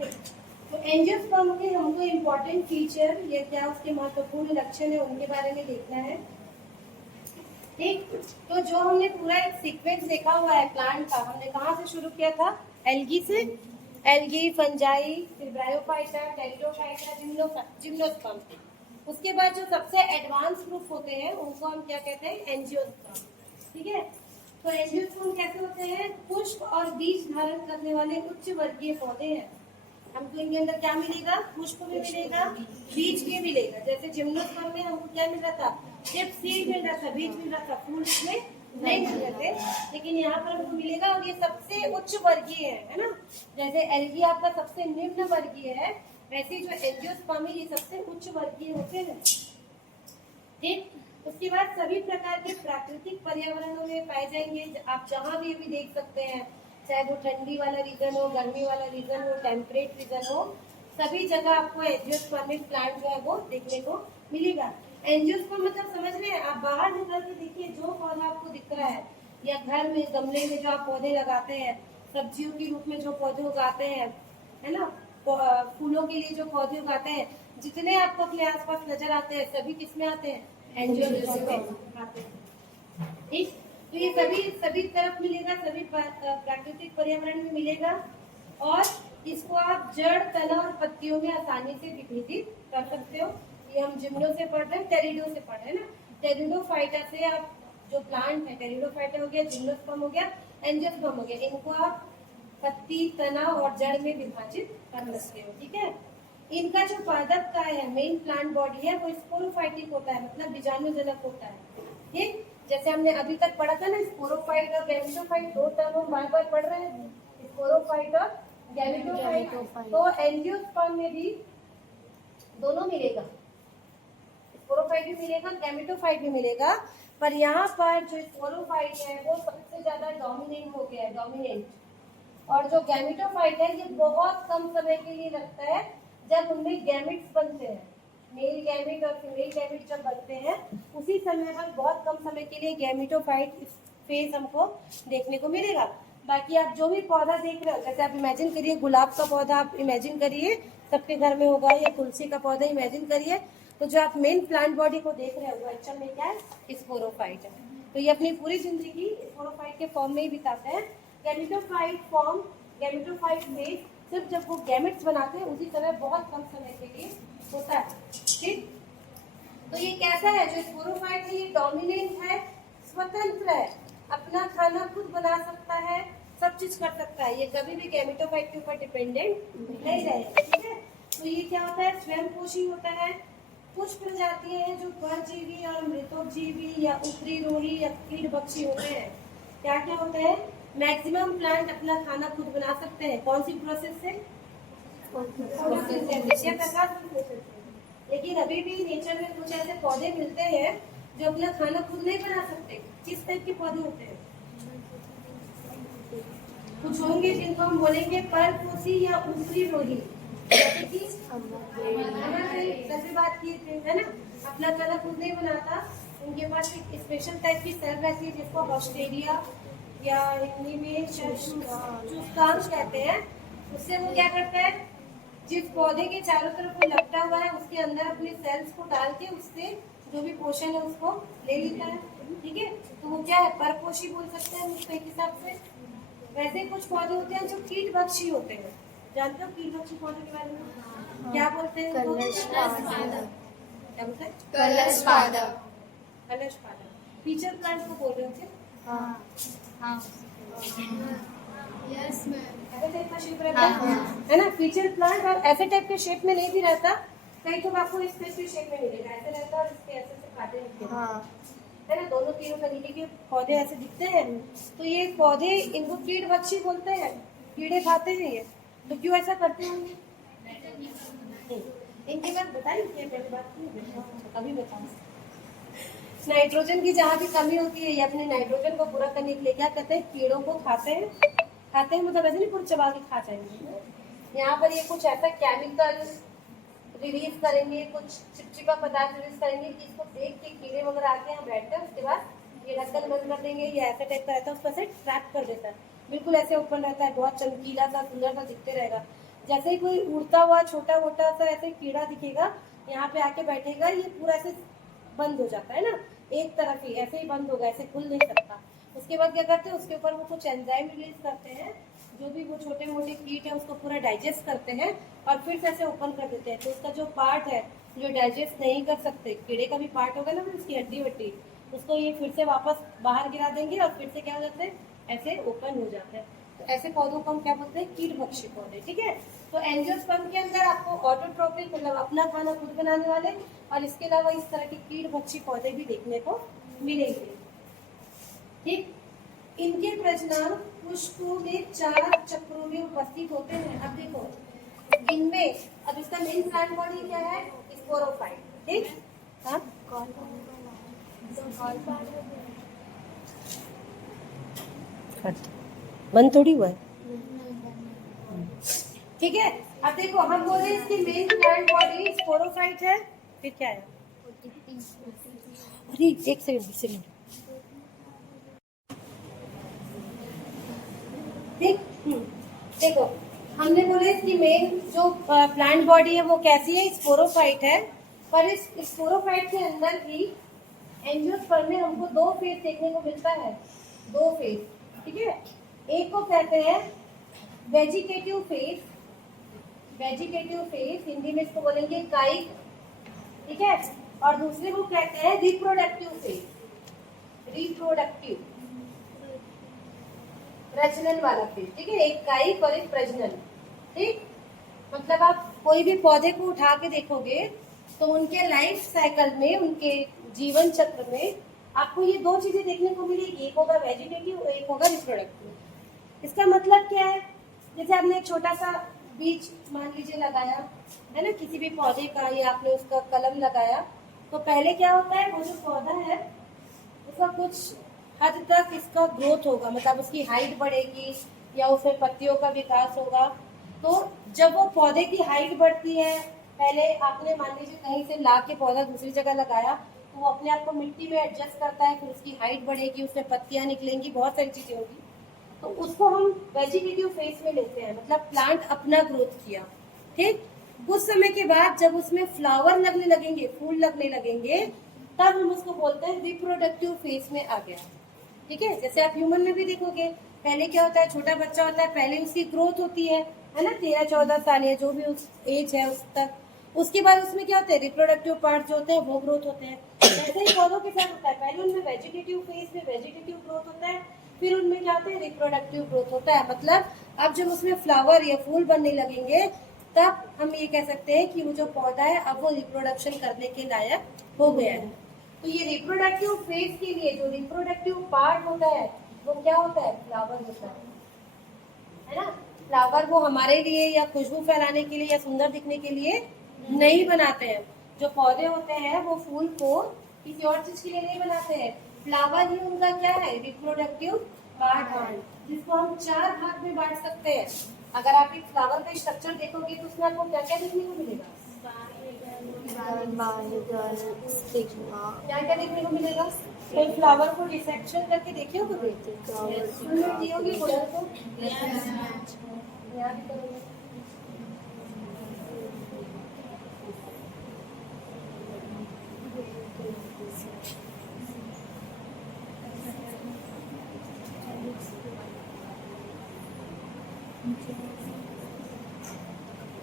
तो एंजियोस्पर्म के हमको इम्पोर्टेंट फीचर या क्या उसके महत्वपूर्ण लक्षण है उनके बारे में देखना है। ठीक, तो जो हमने पूरा एक सीक्वेंस देखा हुआ है प्लांट का, हमने कहाँ से शुरू किया था? एल्गी से। एल्गी, फंजाई, फिर ब्रायोफाइटा, टेरिडोफाइटा, जिम्नोस्पर्म। उसके बाद जो सबसे एडवांस ग्रुप होते हैं उनको हम क्या कहते हैं? एंजियोस्पर्म। ठीक है, तो एंजियोस्पर्म कैसे होते हैं? पुष्प और बीज धारण करने वाले उच्च वर्गीय पौधे हैं। हमको इनके अंदर क्या मिलेगा? पुष्प भी मिलेगा, बीज भी मिलेगा। जैसे जिम्नोस्पर्म में हमको क्या मिल रहा था? सिर्फ सीड मिल रहा था, बीज मिल रहा था, फूल इसमें नहीं मिल रहे थे, लेकिन यहाँ पर हमको मिलेगा और ये सबसे उच्च वर्गीय है ना। जैसे एल्गी आपका सबसे निम्न वर्गीय है, वैसे ही जो एंजियोस्पर्म है ये सबसे उच्च वर्गीय होते हैं। ठीक, उसके बाद सभी प्रकार के प्राकृतिक पर्यावरणों में पाए जाएंगे। आप जहाँ भी अभी देख सकते हैं, चाहे वो ठंडी वाला रीजन हो, गर्मी वाला रीजन हो, टेम्परेट रीजन हो, सभी जगह आपको एंजियोस्पर्मिक प्लांट जो है वो देखने को मिलेगा। एंजियोस्पर्म मतलब समझ रहे हैं? आप बाहर निकल के देखिए, जो पौधा आपको दिख रहा है या घर में गमले में जो आप पौधे लगाते हैं, सब्जियों के रूप में जो पौधे उगाते हैं, है ना, फूलों के लिए जो पौधे उगाते हैं, जितने आपको अपने आसपास नजर आते हैं सभी किसमें आते हैं? एंजियोस्पर्म में आते हैं। ठीक, तो ये सभी तरफ मिलेगा, सभी प्राकृतिक पर्यावरण में मिलेगा और इसको आप जड़, तना और पत्तियों में आसानी से विभेदित कर सकते हो। ये हम जिम्नो से पढ़ रहे हैं, टेरिडो से पढ़ रहे हैं ना। टेरिडोफाइटा से आप जो प्लांट है, टेरिडोफाइटा हो गया, जिम्नोस्पर्म हो गया, एंजियोस्पर्म हो गया, इनको आप पत्ती, तना और जड़ में विभाजित कर सकते हो। ठीक है, इनका जो पादप का है, मेन प्लांट बॉडी है, वो स्पोरोफाइटिक होता है, मतलब बीजाणुजनक होता है। ठीक, जैसे हमने अभी तक पढ़ा था ना, स्पोरोफाइट और गैमेटोफाइट, दो टर्म हम बार बार पढ़ रहे हैं, स्पोरोफाइट और गैमेटोफाइट। तो एंजियोस्पर्म में भी दोनों मिलेगा, स्पोरोफाइट भी मिलेगा, गैमेटोफाइट भी मिलेगा, पर यहाँ पर जो स्पोरोफाइट है वो सबसे ज्यादा डोमिनेंट हो गया है, डोमिनेंट। और जो गैमेटोफाइट है ये बहुत कम समय के लिए लगता है, जब उनमें गैमेट्स बनते हैं, मेल गैमेट और फीमेल गैमेट जब बनते हैं उसी समय पर बहुत कम समय के लिए गैमेटोफाइट फेज हमको देखने को मिलेगा। बाकी आप जो भी पौधा देख रहे हो, जैसे आप इमेजिन करिए गुलाब का पौधा, आप इमेजिन करिए सबके घर में होगा, या तुलसी का पौधा इमेजिन करिए, तो जो आप मेन प्लांट बॉडी को देख रहे हो वो एक्चुअल में क्या है? स्पोरोफाइट है। तो ये अपनी पूरी जिंदगी स्पोरोफाइट के फॉर्म में ही बिताते हैं। गैमेटोफाइट फॉर्म, गैमेटोफाइट फेज सिर्फ जब वो गैमेट्स बनाते हैं उसी समय बहुत कम समय के लिए होता है। ठीक, तो ये कैसा है? जो स्पोरोफाइट है ये डोमिनेंट है, स्वतंत्र है, अपना खाना खुद बना सकता है, सब चीज कर सकता है, ये कभी भी गैमेटोफाइट के ऊपर डिपेंडेंट नहीं रहेगा। ठीक है, तो ये क्या होता है? स्वयंपोषी होता है। कुछ प्रजातियां हैं जो परजीवी और मृतोपजीवी या उपरीरोही या कीटभक्षी होते हैं। क्या क्या होता है? मैक्सिमम प्लांट अपना खाना खुद बना सकते हैं। कौन सी प्रोसेस से? फोटोसिंथेसिस या प्रकाश संश्लेषण से। लेकिन अभी भी नेचर में कुछ ऐसे पौधे मिलते हैं जो अपना खाना खुद नहीं बना सकते। किस टाइप के पौधे होते हैं? कुछ होंगे जिनको हम बोलेंगे परपोषी या उपरीरोही, जैसे कि सभी बात किए थे, है ना, अपना खाना खुद नहीं बनाता, उनके पास एक स्पेशल टाइप की सेल रहती है जिसको हॉस्टेरिया या हिंदी में चूस्कांश कहते हैं। उससे वो क्या करता है? जिस पौधे के चारों तरफ वो लपटा हुआ है उसके अंदर अपने सेल्स को डाल के उससे जो भी पोषण है उसको ले लेता है। ठीक है, तो वो क्या है? परपोषी बोल सकते हैं उसको एक हिसाब से। वैसे कुछ पौधे होते हैं जो कीटभक्षी होते हैं। जानते हो कीटभक्षी पौधे के बारे में? क्या बोलते हैं? क्या बोलते हैं? कलश पादप। कलश पादप। फीचर प्लांट को बोल रहे थे। Yes ma'am. ऐसे टाइप का शेप रहता है ना फीचर प्लांट, और ऐसे टाइप के शेप में नहीं भी रहता, कई तो आपको इस टाइप के शेप में मिलेगा, ऐसे रहता है और इसके ऐसे से काटे होते हैं, है ना, दोनों तीनों तरीके के पौधे ऐसे दिखते हैं। तो ये पौधे, इनको कीटभक्षी बोलते हैं, कीड़े खाते हैं ये। तो क्यों ऐसा करते होंगे? इनके बात बताइए, पहले बात की अभी बताओ। नाइट्रोजन की जहाँ भी कमी होती है ये अपने नाइट्रोजन को पूरा करने के लिए क्या करते हैं? कीड़ों को खाते हैं। खाते हैं मतलब ऐसे नहीं पूरा चबा के खा जाएंगे। यहाँ पर ये कुछ ऐसा केमिकल रिलीज करेंगे, कुछ चिपचिपा पदार्थ रिलीज करेंगे कि इसको देख के कीड़े वगैरह आके यहाँ बैठते हैं। उसके बाद ये ढक्कन बंद कर देंगे, ये ऐसा टाइप का रहता है, उसको ऐसे ट्रैप कर देता है, बिल्कुल ऐसे ओपन रहता है, बहुत चमकीला सा सुंदर सा दिखते रहेगा। जैसे ही कोई उड़ता हुआ छोटा मोटा सा ऐसे कीड़ा दिखेगा, यहाँ पे आके बैठेगा, ये पूरा ऐसे बंद हो जाता है ना, एक तरफ ही ऐसे ही बंद होगा, ऐसे खुल नहीं सकता। उसके बाद क्या करते हैं, उसके ऊपर वो कुछ एंजाइम रिलीज करते हैं, जो भी वो छोटे मोटे कीट है उसको पूरा डाइजेस्ट करते हैं और फिर से ऐसे ओपन कर देते हैं। तो उसका जो पार्ट है जो डाइजेस्ट नहीं कर सकते, कीड़े का भी पार्ट होगा ना, उसकी हड्डी वड्डी, उसको ये फिर से वापस बाहर गिरा देंगे और फिर से क्या हो जाते हैं, ऐसे ओपन हो जाते हैं। तो ऐसे पौधों को हम क्या बोलते हैं, कीट भक्षी पौधे। ठीक है, तो एंजियोस्पर्म के अंदर आपको ऑटोट्रोपिक मतलब अपना खाना खुद बनाने वाले और इसके अलावा इस तरह के कीट भक्षी पौधे भी देखने को मिलेंगे। ठीक, इनके प्रजनन पुष्पों में 4 चक्रों में उपस्थित होते हैं। अब देखो इनमें, अब इसका मेन प्लांट बॉडी क्या है, स्पोरोफाइट। ठीक, हाँ बंद थोड़ी हुआ है। ठीक है, अब देखो हम बोल रहे हैं इसकी मेन प्लांट बॉडी स्पोरोफाइट है, फिर क्या है, अरे एक सेकंड। ठीक, देखो हमने बोले इसकी मेन जो प्लांट बॉडी है वो कैसी है, स्पोरोफाइट है। पर इस स्पोरोफाइट के अंदर भी एंजियोस्पर्म में हमको 2 फेज देखने को मिलता है, 2 फेज। ठीक है, एक को कहते हैं vegetative phase, vegetative phase Hindi में इसको बोलेंगे कायिक। ठीक है, और दूसरे को कहते हैं रिप्रोडक्टिव फेज, रिप्रोडक्टिव प्रजनन वाला फेज। ठीक है, एक कायिक और एक प्रजनन। ठीक, मतलब आप कोई भी पौधे को उठा के देखोगे तो उनके लाइफ साइकिल में, उनके जीवन चक्र में आपको ये 2 चीजें देखने को मिलेगी, एक होगा वेजिटेटिव, एक होगा रिप्रोडक्टिव। इसका मतलब क्या है, जैसे आपने एक छोटा सा बीज मान लीजिए लगाया है ना, किसी भी पौधे का, या आपने उसका कलम लगाया, तो पहले क्या होता है, वो जो पौधा है उसका कुछ हद तक इसका ग्रोथ होगा, मतलब उसकी हाइट बढ़ेगी या उसमें पत्तियों का विकास होगा। तो जब वो पौधे की हाइट बढ़ती है, पहले आपने मान लीजिए कहीं से ला के पौधा दूसरी जगह लगाया, तो वो अपने आप को मिट्टी में एडजस्ट करता है, फिर उसकी हाइट बढ़ेगी, उसमें पत्तियां निकलेंगी, बहुत सारी चीजें होगी, तो उसको हम वेजिटेटिव फेज में लेते हैं, मतलब प्लांट अपना ग्रोथ किया। ठीक, कुछ समय के बाद जब उसमें फ्लावर लगने लगेंगे, फूल लगने लगेंगे, तब हम उसको बोलते हैं रिप्रोडक्टिव फेज में आ गया। ठीक है, जैसे आप ह्यूमन में भी देखोगे, पहले क्या होता है, छोटा बच्चा होता है, पहले उसकी ग्रोथ होती है ना, 13-14 साल या जो भी उस एज है उस तक, उसके बाद उसमें क्या होता है, रिप्रोडक्टिव पार्ट जो होते हैं वो ग्रोथ होते हैं। ऐसे ही पौधों के साथ होता है, पहले उनमें वेजिटेटिव फेज में वेजिटेटिव ग्रोथ होता है, फिर उनमें क्या होता है, रिप्रोडक्टिव ग्रोथ होता है। मतलब अब जब उसमें फ्लावर या फूल बनने लगेंगे, तब हम ये कह सकते हैं कि वो जो पौधा है अब वो रिप्रोडक्शन करने के लायक हो गया है। तो ये रिप्रोडक्टिव फेज के लिए जो रिप्रोडक्टिव पार्ट होता है वो क्या होता है, फ्लावर होता है ना। फ्लावर वो हमारे लिए या खुशबू फैलाने के लिए या सुंदर दिखने के लिए नहीं बनाते हैं। जो पौधे होते हैं वो फूल को किसी और चीज के लिए नहीं बनाते हैं, फ्लावर ही उनका क्या है, रिप्रोडक्टिव पार्ट है, जिसको हम 4 भाग में बांट सकते हैं। अगर आप एक फ्लावर का स्ट्रक्चर देखोगे तो उसमें आपको क्या क्या देखने को मिलेगा, क्या क्या देखने को मिलेगा। कोई फ्लावर को डिसेक्शन करके देखिए हो कभी, दियोगे कलर को, यहाँ भी करोगे।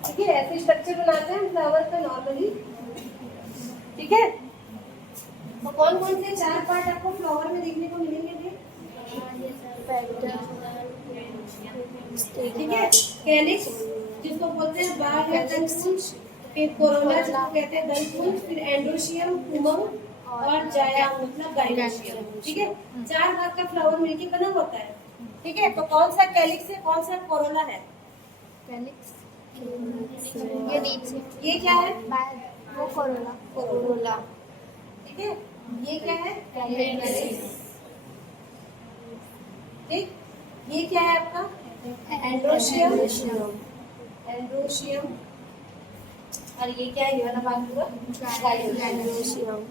ठीक है, ऐसे स्ट्रक्चर बनाते हैं फ्लावर का नॉर्मली। ठीक है, तो कौन कौन से 4 पार्ट आपको फ्लावर में देखने को मिलेंगे। ठीक है, कैलिक्स जिसको बोलते हैं बाग या दलपुंज, फिर कोरोना जिसको कहते हैं दलपुंज, फिर एंडोशियम, उमंग और जाया मतलब गाइनोशियम। ठीक है, 4 भाग का फ्लावर मिलके बना होता है। ठीक है, तो कौन सा कैलिक्स है, कौन सा कोरोना है, कैलिक्स ये नीचे, ये क्या है, वो कोरोला, कोरोला। ठीक है, ये क्या है, कैलिक्स। ठीक, ये क्या है आपका, एंड्रोशियम, एंड्रोशियम, और ये क्या है, ये वाला भाग हुआ गाइनोशियम।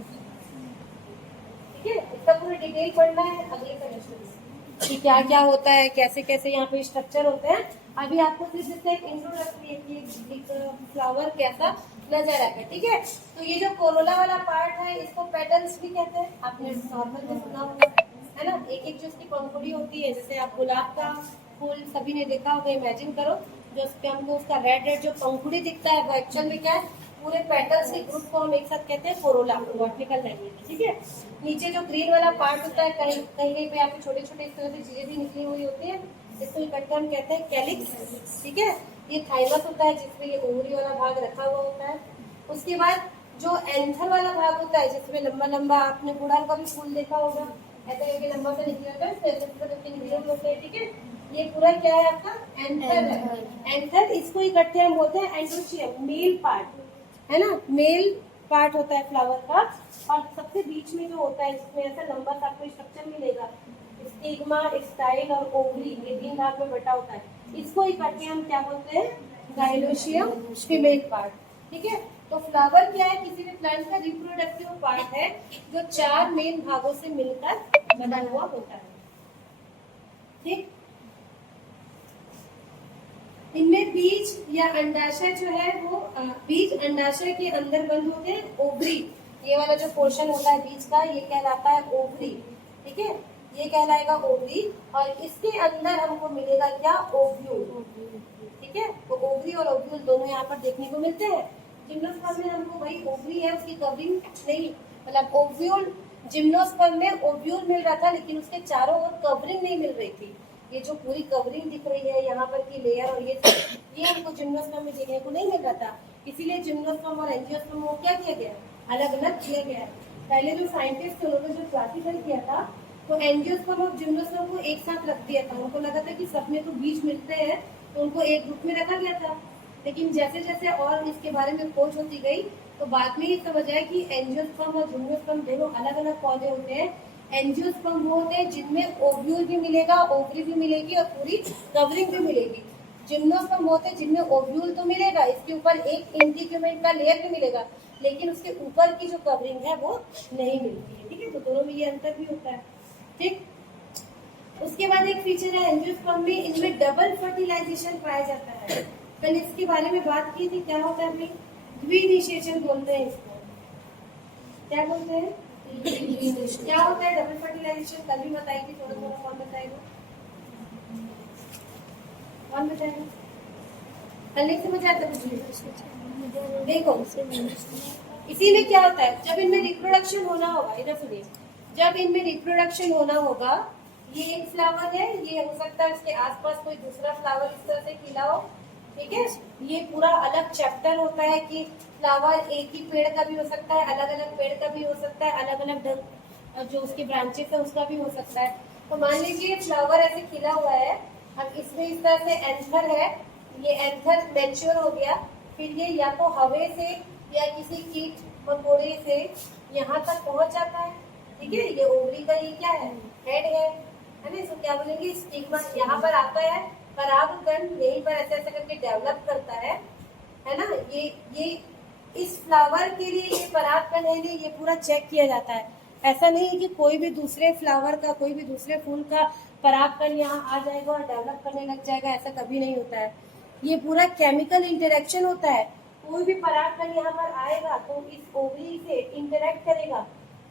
ठीक है, इसका पूरा डिटेल पढ़ना है अगले सेमेस्टर में कि क्या क्या होता है, कैसे कैसे यहाँ पे स्ट्रक्चर होते हैं, अभी आपको सिर्फ इससे एक इंट्रोडक्टरी एक फ्लावर कैसा नजर आएगा, ठीक है। तो ये जो कोरोला वाला पार्ट है इसको पेटल्स भी कहते हैं, आपने नॉर्मल में सुना होगा, है ना। एक एक जो इसकी पंखुड़ी होती है, जैसे आप गुलाब का फूल सभी ने देखा होगा, इमेजिन करो, जो उसके हमको उसका रेड रेड जो पंखुड़ी दिखता है वो एक्चुअल में क्या है, पूरे पेटल्स के ग्रुप को हम एक साथ कहते हैं कोरोला, बॉटनिकल लैंग्वेज, ठीक है। नीचे जो ग्रीन वाला पार्ट होता है, कहीं कहीं पे आपके छोटे छोटे इस तरह की चीजें भी निकली हुई होती है, इसको इकट्ठा हम कहते हैं कैलिक्स, ठीक है। ये थाइमस होता है जिसमें ये ओवरी वाला भाग रखा हुआ होता है। उसके बाद जो एंथर वाला भाग होता है जिसमें लंबा लंबा, आपने गुड़हल का भी फूल देखा होगा, ऐसे करके लंबा सा निकला होता है, ऐसे करके निकले होते हैं, ठीक है। ये पूरा क्या है आपका एंथर है। एंथर इसको इकट्ठे हम बोलते हैं एंड्रोचियम, मेल पार्ट, है ना, मेल पार्ट होता है फ्लावर का। और सबसे बीच में जो होता है इसमें ऐसा लंबा सा आपको स्ट्रक्चर मिलेगा, स्टिग्मा, स्टाइल और ओवरी, ये 3 भाग में बटा होता है। इसको इकट्ठे हम क्या बोलते हैं, जाइलोशियम फीमेल पार्ट, ठीक है। तो फ्लावर क्या है, किसी भी प्लांट का रिप्रोडक्टिव पार्ट है जो 4 मेन भागों से मिलकर बना हुआ होता है, ठीक। इनमें बीज या अंडाशय जो है वो बीज अंडाशय के अंदर बंद होते हैं, ओवरी, ये वाला जो पोर्शन होता है बीज का ये कहलाता है ओवरी, ठीक है, ये कहलाएगा ओवरी। और इसके अंदर हमको मिलेगा क्या, ओव्यूल, ठीक है। तो ओवरी और ओव्यूल दोनों यहाँ पर देखने को मिलते हैं। जिम्नोस्पर्म में हमको वही ओवरी है, उसकी कवरिंग नहीं, मतलब ओव्यूल, जिम्नोस्पर्म में ओव्यूल मिल रहा था लेकिन उसके चारों ओर कवरिंग नहीं मिल रही थी। ये जो पूरी कवरिंग दिख रही है यहाँ पर की लेयर और ये हमको जिम्नोस्पर्म में देखने को नहीं मिल रहा था, इसीलिए जिम्नोस्पर्म और एंजियोस्पर्म को क्या किया गया, अलग अलग किया गया है। पहले जो साइंटिस्ट थे उन्होंने जो क्लासिफाई किया था तो एंजियोस्पर्म और जिम्नोस्पर्म को एक साथ रख दिया था, उनको लगा था कि सब में तो बीज मिलते हैं तो उनको एक ग्रुप में रखा गया था। लेकिन जैसे जैसे और इसके बारे में खोज होती गई तो बाद में ये समझ आया कि एंजियोस्पर्म और जिम्नोस्पर्म दोनों अलग अलग पौधे होते हैं। एंजियोस्पर्म वो होते हैं जिनमें ओव्यूल भी मिलेगा, ओवरी भी मिलेगी और पूरी कवरिंग भी मिलेगी। जिम्नोस्पर्म होते हैं जिनमें ओव्यूल तो मिलेगा, इसके ऊपर एक इंटीग्यूमेंट का लेयर भी मिलेगा, लेकिन उसके ऊपर की जो कवरिंग है वो नहीं मिलती है, ठीक है। तो दोनों में ये अंतर भी होता है, ठीक। उसके बाद एक फीचर है एंजियोस्पर्म में, इनमें डबल फर्टिलाइजेशन पाया जाता है। कल इसके बारे में बात की थी, क्या होता है भाई, द्विनिषेचन बोलते हैं इसको, क्या बोलते हैं, क्या होता है डबल फर्टिलाइजेशन, कल भी बताई थी, थोड़ा थोड़ा कौन बताएगा, कौन बताएगा, कल नहीं समझ आता कुछ। देखो इसी में क्या होता है, जब इनमें रिप्रोडक्शन होना होगा, इधर सुनिए, जब इनमें रिप्रोडक्शन होना होगा, ये एक फ्लावर है, ये हो सकता है उसके आसपास कोई दूसरा फ्लावर इस तरह से खिला हो, ठीक है। ये पूरा अलग चैप्टर होता है कि फ्लावर एक ही पेड़ का भी हो सकता है, अलग अलग पेड़ का भी हो सकता है, अलग अलग ढंग जो उसके ब्रांचेस है उसका भी हो सकता है। तो मान लीजिए फ्लावर ऐसे खिला हुआ है, अब इसमें इस तरह से एंथर है, ये एंथर मैच्योर हो गया, फिर ये या तो हवा से या किसी कीट मकोड़े से यहाँ तक पहुंच जाता है, ठीक है। ये ओवरी का ये क्या है, हेड है ना, इसको क्या बोलेंगे, स्टिग्मा, यहाँ पर आता है, परागकण यहीं पर ऐसे ऐसे करके डेवलप करता है ना। ये इस फ्लावर के लिए ये परागकण है, ये पूरा चेक किया जाता है। ऐसा नहीं है कि कोई भी दूसरे फ्लावर का, कोई भी दूसरे फूल का परागकण यहाँ आ जाएगा और डेवलप करने लग जाएगा, ऐसा कभी नहीं होता है। ये पूरा केमिकल इंटरेक्शन होता है। कोई भी परागकण यहाँ पर आएगा तो इस ओवरी से इंटरेक्ट करेगा,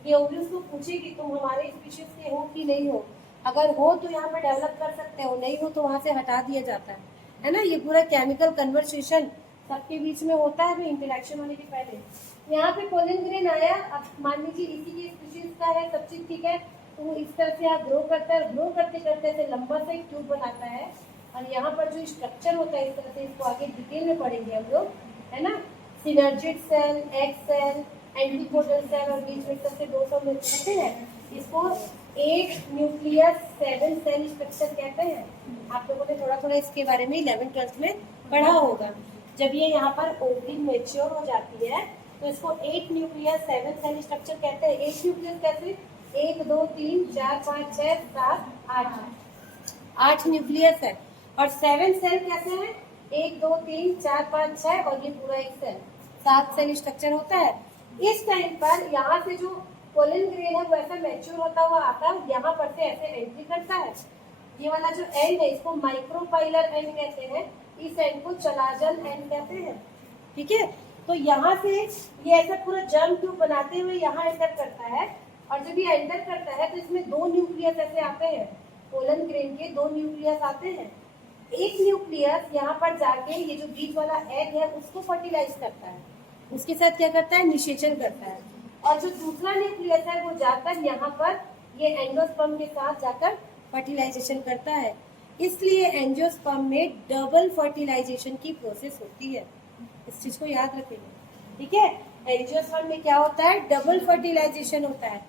ये ओवरी उसको पूछेगी तुम हमारे स्पीशीज के हो कि नहीं हो, अगर हो तो यहाँ पर डेवलप कर सकते हो, नहीं हो तो वहां से हटा दिया जाता है ना। ये पूरा केमिकल कन्वर्सेशन सबके बीच में होता है इंटरेक्शन होने के पहले। यहाँ पे पोलन ग्रेन आया, अब मान लीजिए इसी की स्पीशीज का है, सब चीज ठीक है, तो वो इस तरह से यहाँ ग्रो करता है, ग्रो करते करते ऐसे लंबा सा एक ट्यूब बनाता है, और यहाँ पर जो स्ट्रक्चर होता है इस तरह से, इसको आगे डिटेल में पढ़ेंगे हम लोग, है ना। Synergid cell, egg cell, antipodal cell और बीच में सबसे 200 मिलते हैं, इसको 8 न्यूक्लियस 7 सेल स्ट्रक्चर कहते हैं। आप लोगों ने थोड़ा थोड़ा इसके बारे में 11th-12th में पढ़ा होगा। जब ये यहाँ पर ओवरी मैच्योर हो जाती है तो इसको 8 न्यूक्लियस 7 सेल स्ट्रक्चर कहते हैं। 8 न्यूक्लियस कैसे, 1 2 3 4 5 6 7 8, 8 न्यूक्लियस है। और 7 सेल कैसे हैं, 1 2 3 4 5 6 और ये पूरा एक सेल, 7 सेल स्ट्रक्चर होता है। इस टाइम पर यहाँ से जो पोलन ग्रेन है वो ऐसा मैच्योर होता हुआ आता है, यहाँ पर से ऐसे एंट्री करता है, ये वाला जो एंड है इसको माइक्रोपाइलर एंड कहते हैं, इस एंड को चलाजल एंड कहते हैं। ठीक है, तो यहाँ से ये ऐसा पूरा जर्म ट्यूब बनाते हुए यहाँ एंटर करता है, और जब ये एंटर करता है तो इसमें दो न्यूक्लियस ऐसे आते हैं, पोलन ग्रेन के दो न्यूक्लियस आते हैं। एक न्यूक्लियस यहाँ पर जाके ये जो बीच वाला एग है उसको फर्टिलाइज करता है, उसके साथ क्या करता है, निषेचन करता है। और जो दूसरा न्यूक्लियस है वो जाकर यहाँ पर ये एंडोस्पर्म के साथ जाकर फर्टिलाइजेशन करता है। इसलिए एंजियोस्पर्म में डबल फर्टिलाइजेशन की प्रोसेस होती है, इस चीज को याद रखेंगे। ठीक है, एंजियोस्पर्म में क्या होता है, डबल फर्टिलाइजेशन होता है।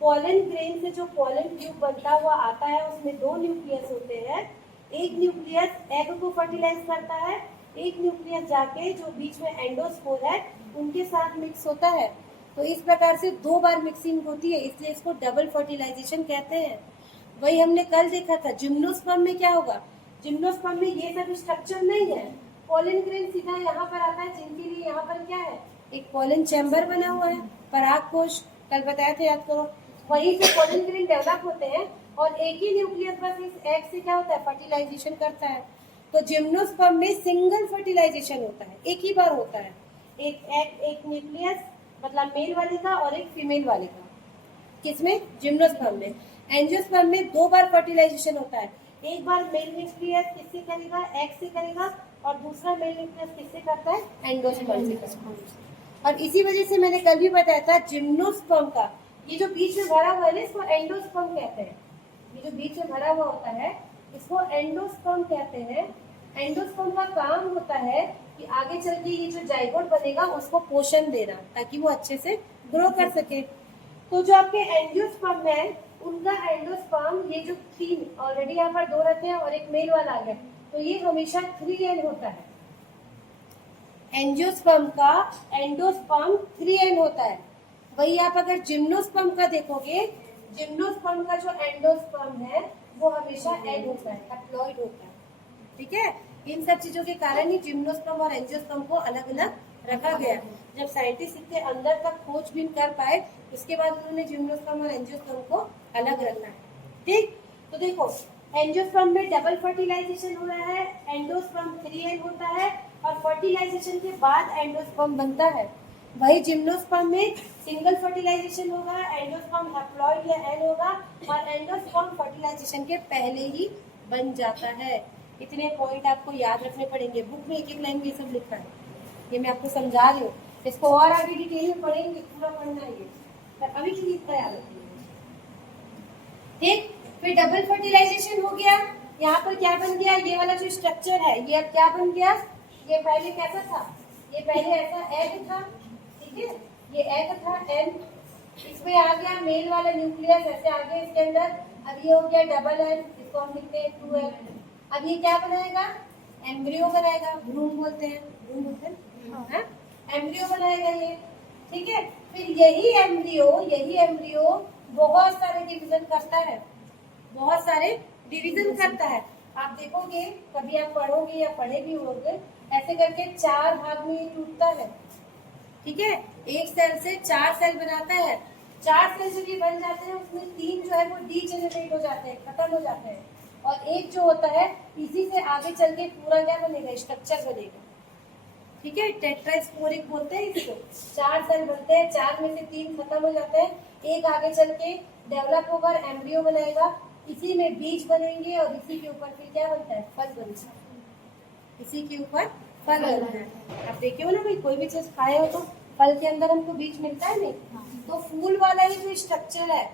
पोलन ग्रेन से जो पोलन ट्यूब बनता हुआ आता है उसमें दो न्यूक्लियस होते हैं, एक न्यूक्लियस एग को फर्टिलाइज करता है, एक न्यूक्लियस जाके जो बीच में एंडोस्पोर है उनके साथ मिक्स होता है। तो इस प्रकार से दो बार मिक्सिंग होती है, इसलिए इसको डबल फर्टिलाइजेशन कहते हैं। वही हमने कल देखा था जिम्नोस्पर्म में क्या होगा, जिम्नोस्पर्म में ये सब स्ट्रक्चर नहीं है, पोलन ग्रेन सीधा यहाँ पर आता है, जिनके लिए यहाँ पर क्या है, एक पोलन चैम्बर बना हुआ है, पराग कोश, कल बताया था, याद करो। वहीं से पोलन ग्रेन डेवलप होते हैं और एक ही न्यूक्लियस बस इस एग से क्या होता है, फर्टिलाइजेशन करता है। तो जिम्नोस्पर्म में सिंगल फर्टिलाइजेशन होता है, एक ही बार होता है, एक एग, एक न्यूक्लियस मतलब मेल वाले का और एक फीमेल वाले का। किसमें, जिम्नोस्पर्म में। एंजियोस्पर्म में दो बार फर्टिलाइजेशन होता है, एक बार मेल न्यूक्लियस किससे करेगा, एग से करेगा, और दूसरा मेल न्यूक्लियस किससे करता है, एंडोस्पर्म से करता है। और इसी वजह से मैंने कल भी बताया था जिम्नोस्पर्म का ये जो बीच में भरा हुआ है ना, इसको एंडोस्पर्म कहते हैं। ये जो बीच में भरा हुआ होता है इसको एंडोस्पर्म कहते हैं। एंडोस्पर्म का काम होता है कि आगे चल के ये जो जाइगोट बनेगा उसको पोषण देना, ताकि वो अच्छे से ग्रो कर सके। तो जो आपके एंजियोस्पर्म है उनका एंडोस्पर्म, ये जो तीन ऑलरेडी यहाँ पर दो रहते हैं और एक मेल वाला आ गया, तो ये हमेशा 3 एंड होता है। एंजियोस्पर्म का एंडोस्पर्म 3 एंड होता है। वही आप अगर जिम्नोस्पर्म का देखोगे, जिम्नोस्पर्म का जो एंडोस्पर्म है वो हमेशा एड होता है, हैप्लॉइड होता है। ठीक है, इन सब चीजों के कारण ही जिम्नोस्पर्म और एंजियोस्पर्म को अलग अलग रखा गया। जब साइंटिस्ट इसके अंदर तक खोजबीन कर पाए उसके बाद उन्होंने जिम्नोस्पर्म और एंजियोस्पर्म को अलग रखना है। ठीक, तो देखो एंजियोस्पर्म में डबल फर्टिलाइजेशन हो रहा है, एंडोस्पर्म 3 एंड होता है, और फर्टिलाइजेशन के बाद एंडोस्पर्म बनता है। वही जिम्नोस्पर्म में सिंगल फर्टिलाइजेशन होगा, एंडोस्पर्म हैप्लॉइड या एन होगा, और एंडोस्पर्म फर्टिलाइजेशन के पहले ही बन जाता है। इतने पॉइंट आपको याद रखने पड़ेंगे, बुक में एक एक लाइन में ये सब लिखा है, ये मैं आपको समझा रही हूँ। इसको और आगे डिटेल में पढ़ेंगे, पूरा पढ़ना है ये, पर अभी के लिए इतना याद रखिए। ठीक, फिर डबल फर्टिलाइजेशन हो गया, यहाँ पर क्या बन गया, ये वाला जो स्ट्रक्चर है ये अब क्या बन गया, ये पहले कैसा था, ये पहले ऐसा एग था, ठीक है, ये एग था एन, इसमें आ गया मेल वाला न्यूक्लियस ऐसे आ गया इसके अंदर, अब ये हो गया डबल एन, इसको हम लिखते हैं 2n। अब ये क्या बनाएगा, एम्ब्रियो बनाएगा, भ्रूण बोलते हैं, भ्रूण बोलते हैं, एम्ब्रियो बनाएगा ये। ठीक है, फिर यही एम्ब्रियो बहुत सारे डिवीजन करता है, बहुत सारे डिवीजन करता है। आप देखोगे कभी आप पढ़ोगे या पढ़े भी होगे, ऐसे करके 4 भाग में ये टूटता है। ठीक है, एक सेल से 4 सेल बनाता है। 4 सेल जब ये बन जाते हैं उसमें 3 जो है वो डीजेनरेट हो जाते हैं, खत्म हो जाते हैं, और एक जो होता है इसी से आगे चल के पूरा क्या बनेगा, स्ट्रक्चर बनेगा। ठीक है, टेट्रास्पोरिक बोलते हैं इसको। 4 सेल बनते हैं, 4 में से 3 खत्म हो जाते हैं, एक आगे चल के डेवलप होगा, एम्ब्रियो बनाएगा, इसी में बीज बनेंगे, और इसी के ऊपर फिर क्या बनता है, फल बनता है, इसी के ऊपर फल बनता है। आप देखे हो ना भाई, कोई भी चीज खाए हो तो फल के अंदर हमको बीज मिलता है नहीं, तो फूल वाला ही जो स्ट्रक्चर है,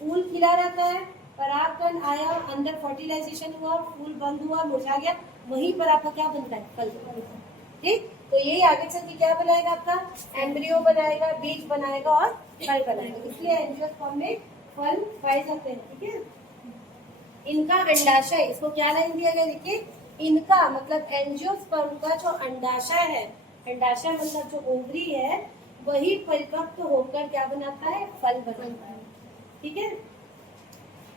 फूल खिला रहता है, परागकण आया, अंदर फर्टिलाइजेशन हुआ, फूल बंद हुआ, मुरझा गया, वहीं पर आपका क्या बनता है, फल बनता है। ठीक, तो यही आगे चल के क्या बनाएगा, आपका एम्ब्रियो बनाएगा, बीज बनाएगा और फल बनाएगा। इसलिए एंजियोस्पर्म में फल पाए जाते हैं। ठीक है, इनका अंडाशय, इसको क्या लाइन दिया गया, देखिए, इनका मतलब एंजियोस्पर्म का जो अंडाशय है, अंडाशय मतलब जो ओवरी है, वही परिपक्व होकर क्या बनाता है, फल बनाता है। ठीक है,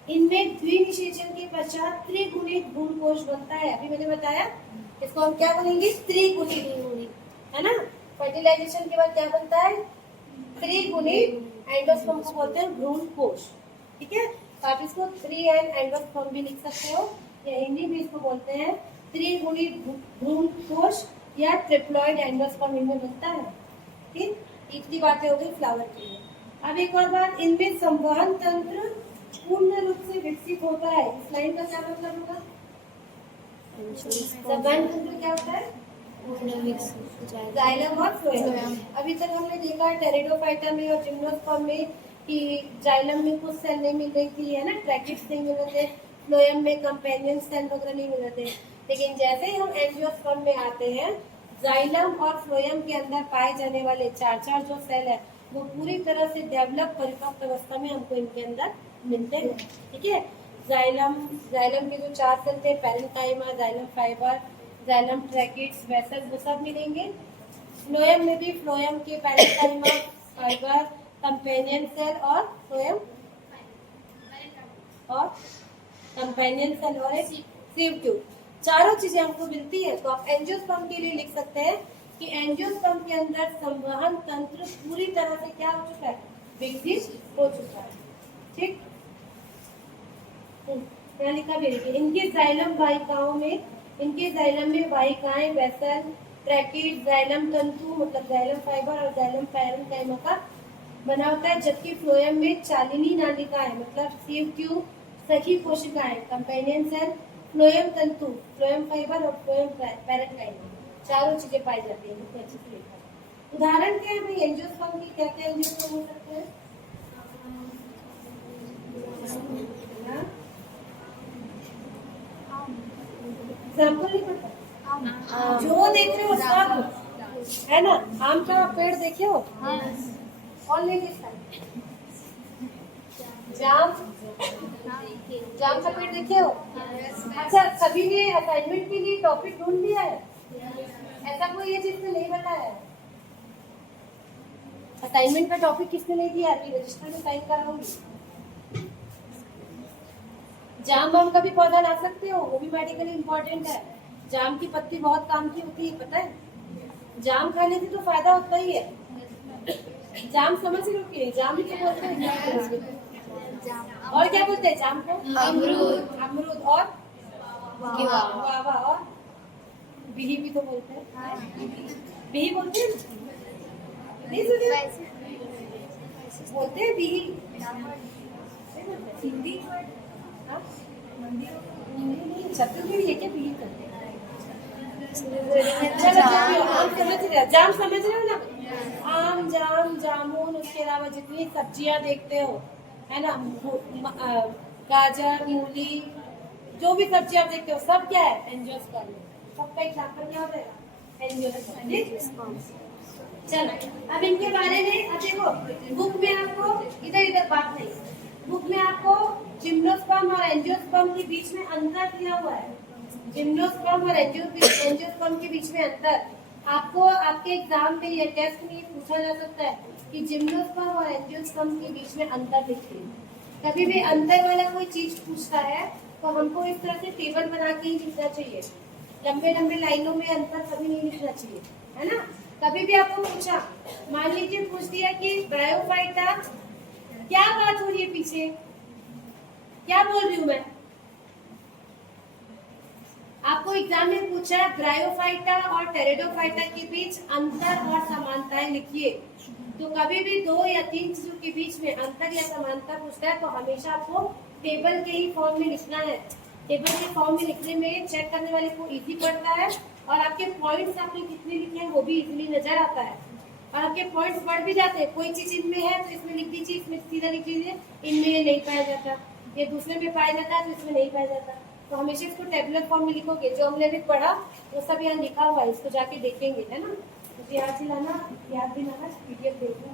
इनमें द्विनिषेचन के पश्चात त्रिगुणित भ्रूणकोश बनता है। अभी मैंने बताया, इसको हम क्या बोलेंगे, त्रिगुणित, है ना। फर्टिलाइजेशन के बाद क्या बनता है, त्रिगुणित, एंडोस्पर्म को बोलते हैं भ्रूणकोश। ठीक है, तो आप इसको 3N एंडोस्पर्म भी लिख सकते हो, या हिंदी में इसको बोलते हैं त्रिगुणी भ्रूणकोश या ट्रिप्लॉइड एंडोस्पर्म इनमें बनता है। ठीक, इतनी बातें हो गई फ्लावर के लिए। अब एक और बात, इनमें संवहन तंत्र पूर्ण रूप से विकसित होता है। इस लाइन का क्या मतलब होगा? संवहन तंत्र क्या होता है? जाइलम और फ्लोएम। अभी तक हमने देखा है टेरिडोफाइटा में और जिम्नोस्पर्म में कि जाइलम में कुछ सेल नहीं मिल रही थी, है ना, ट्रैकिड्स नहीं मिल रहे थे, फ्लोएम में कंपेनियन सेल वगैरह नहीं मिल रहे थे। लेकिन जैसे ही हम एंजियोस्पर्म में आते हैं, जाइलम और फ्लोएम के अंदर पाए जाने वाले चार जो सेल है वो पूरी तरह से डेवलप परिपक्व अवस्था में हमको इनके अंदर मिलते हैं। ठीक है, जाइलम के जो 4 सेल थे, parenchyma, xylem fibre, xylem tracheids, vessel, वो सब मिलेंगे। फ्लोएम में भी फ्लोएम के पैरेन्काइमा, फाइबर, कंपेनियन सेल और फ्लोएम और कंपेनियन सेल और एक सीव ट्यूब, चारों चीजें हमको मिलती है। तो आप एंजियोस्पर्म के लिए लिख सकते हैं कि एंजियोस्पर्म के अंदर संवहन तंत्र पूरी तरह से क्या हो चुका है? विकसित हो चुका है। ठीक, क्या लिखा भी है? इनके जाइलम वाहिकाओं में, इनके जाइलम में वाहिकाएं, वेसल, ट्रैकिड, जाइलम तंतु मतलब जाइलम फाइबर और जाइलम पैरेन्काइमा का बना होता है, जबकि फ्लोएम में चालिनी नालिका है मतलब सीव ट्यूब, सखी कोशिकाएं, कंपेनियन सेल, फ्लोएम तंतु, फ्लोएम फाइबर और फ्लोएम पैरेन्काइमा, चारों चीजें पाई जाती हैं। बहुत अच्छे से लिखा है। उदाहरण क्या है भाई एंजियोस्पर्म की? क्या क्या एंजियोस्पर्म हो सकते हैं? एग्जाम्पल नहीं पता, जो देख रहे हो सब, है ना? आम का पेड़ देखे हो? और नहीं देखा? जाम का पेड़ देखे हो? अच्छा, सभी ने असाइनमेंट के लिए टॉपिक ढूंढ लिया है? ऐसा कोई है जिसने नहीं बताया है? असाइनमेंट का टॉपिक किसने नहीं दिया? अभी रजिस्टर में साइन कराऊंगी। जाम का भी पौधा ला सकते हो, वो भी मेडिकली इम्पोर्टेंट है। जाम की पत्ती बहुत काम की होती है, पता है? जाम खाने से तो फायदा होता ही है। जाम समझ रहे हो कि जाम ही तो बोलते हैं। और क्या बोलते हैं जाम को? अमरूद। अमरूद और गुआवा और बिही भी तो बोलते हैं। बिही बोलते हैं? नहीं सुने? बोलते हैं बिही। हिंदी छत्तीसगढ़ी है क्या बिही का? जाम समझ रहे हो ना? आम, जाम, जामुन, उसके अलावा जितनी सब्जियां देखते हो, है ना, गाजर, मूली, जो भी सब्जी आप देखते हो सब क्या है? एंजियोस्पर्म। सबका एग्जाम्पल क्या हो जाएगा? एंजियोस्पर्म। चलो अब इनके बारे में अब देखो, बुक में आपको इधर बात नहीं, बुक में आपको जिम्नोस्पर्म और एंजियोस्पर्म के बीच में अंतर दिया हुआ है। जिम्नोस्पर्म और एंजियोस्पर्म के बीच में अंतर आपको आपके एग्जाम में या टेस्ट में पूछा जा सकता है कि जिम्नोस्पर्म और एंजियोस्पर्म के बीच में अंतर लिखिए। कभी भी अंतर वाला कोई चीज पूछता है तो हमको इस तरह से टेबल बना के ही लिखना चाहिए, लंबे लंबे लाइनों में अंतर कभी नहीं लिखना चाहिए, है ना? कभी भी आपको पूछा, मान लीजिए पूछ दिया कि ब्रायोफाइटा, क्या बात हो रही है पीछे, क्या बोल रही हूँ मैं? आपको एग्जाम में पूछा ब्रायोफाइटा और टेरिडोफाइटा के बीच अंतर और समानताएं लिखिए। तो कभी भी 2 या 3 चीजों के बीच में अंतर या समानता पूछता है तो हमेशा आपको टेबल के ही फॉर्म में लिखना है। टेबल के फॉर्म में लिखने में चेक करने वाले को इजी पड़ता है और आपके पॉइंट्स आपने कितने लिखे हैं वो भी इजीली नजर आता है और आपके पॉइंट्स बढ़ भी जाते हैं। कोई चीज इनमें है तो इसमें लिख दीजिए, इसमें सीधा लिख दीजिए, इनमें ये नहीं पाया जाता, ये दूसरे में पाया जाता है तो इसमें नहीं पाया जाता। तो हमेशा इसको टेबुलर फॉर्म में लिखोगे। जो हमने अभी पढ़ा वो सब यहाँ लिखा हुआ है, इसको जाके देखेंगे, है ना? तो याद दिलाना, याद दिलाना, पीडीएफ देखना।